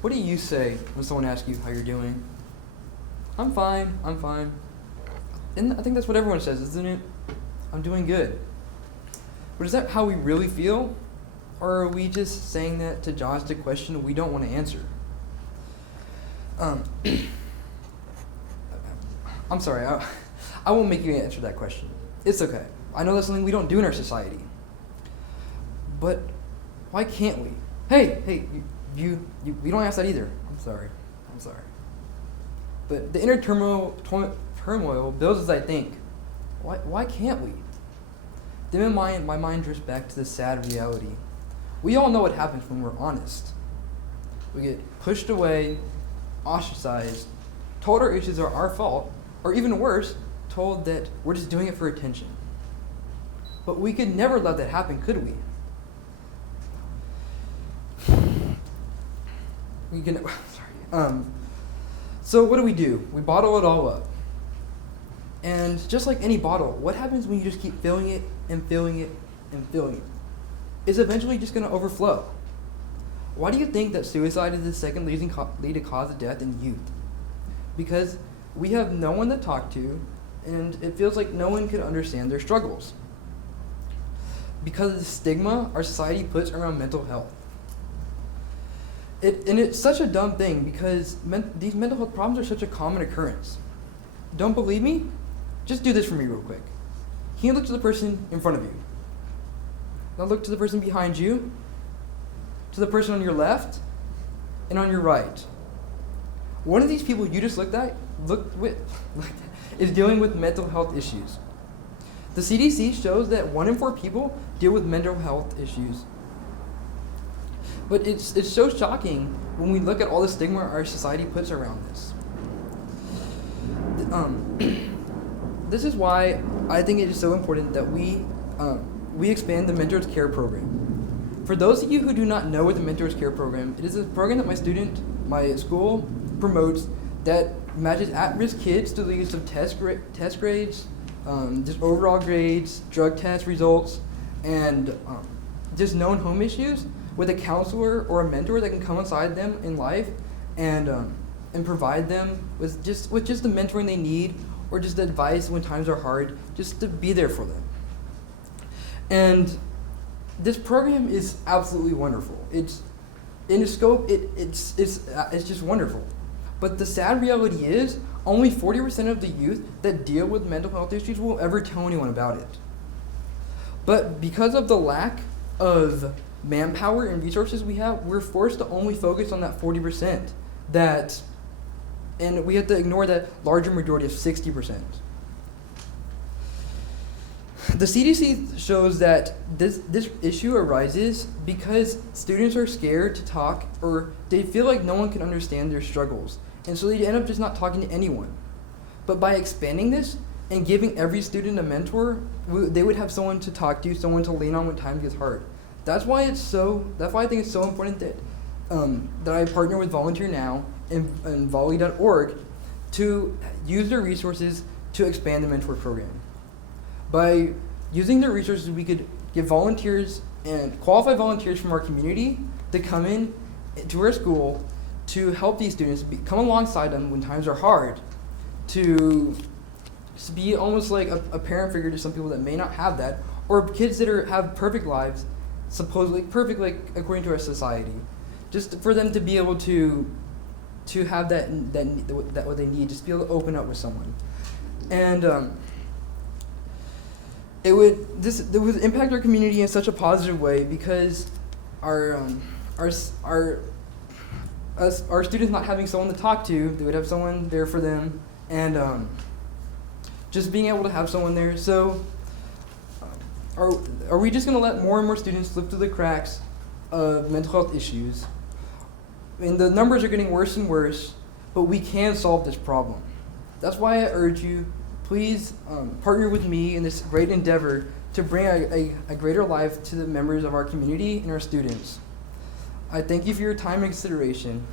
What do you say when someone asks you how you're doing? I'm fine, I'm fine. And I think that's what everyone says, isn't it? I'm doing good. But is that how we really feel? Or are we just saying that to dodge the question we don't want to answer? I'm sorry, I won't make you answer that question. It's okay. I know that's something we don't do in our society. But why can't we? Hey, we don't ask that either. I'm sorry. But the inner turmoil builds as I think. Why can't we? Then my mind drifts back to the sad reality. We all know what happens when we're honest. We get pushed away, ostracized, told our issues are our fault, or even worse, told that we're just doing it for attention. But we could never let that happen, could we? So what do? We bottle it all up. And just like any bottle, what happens when you just keep filling it and filling it and filling it? It's eventually just going to overflow. Why do you think that suicide is the second leading cause of death in youth? Because we have no one to talk to, and it feels like no one can understand their struggles. Because of the stigma our society puts around mental health. And it's such a dumb thing because these mental health problems are such a common occurrence. Don't believe me? Just do this for me real quick. Can you look to the person in front of you? Now look to the person behind you, to the person on your left, and on your right. One of these people you just looked at is dealing with mental health issues. The CDC shows that 1 in 4 people deal with mental health issues. But it's so shocking when we look at all the stigma our society puts around this. This is why I think it is so important that we expand the Mentors Care program. For those of you who do not know what the Mentors Care program, it is a program that my school promotes that matches at-risk kids to the use of test grades, just overall grades, drug test results, and just known home issues with a counselor or a mentor that can come alongside them in life and provide them with just the mentoring they need or just the advice when times are hard, just to be there for them. And this program is absolutely wonderful. It's in its scope. It's just wonderful. But the sad reality is, only 40% of the youth that deal with mental health issues will ever tell anyone about it. But because of the lack of manpower and resources we have, we're forced to only focus on that 40% and we have to ignore that larger majority of 60%. The CDC shows that this issue arises because students are scared to talk or they feel like no one can understand their struggles. And so they end up just not talking to anyone. But by expanding this and giving every student a mentor, they would have someone to talk to, someone to lean on when time gets hard. That's why I think it's so important that I partner with Volunteer Now and volley.org to use their resources to expand the mentor program. By using their resources, we could get volunteers and qualified volunteers from our community to come in to our school to help these students come alongside them when times are hard, to be almost like a parent figure to some people that may not have that, or kids that have perfect lives, supposedly perfect, like according to our society, just for them to be able to have that what they need, just be able to open up with someone, and it would impact our community in such a positive way because our students not having someone to talk to, they would have someone there for them, and just being able to have someone there. So are we just going to let more and more students slip through the cracks of mental health issues? I mean, the numbers are getting worse and worse, but we can solve this problem. That's why I urge you, please partner with me in this great endeavor to bring a greater life to the members of our community and our students. I thank you for your time and consideration.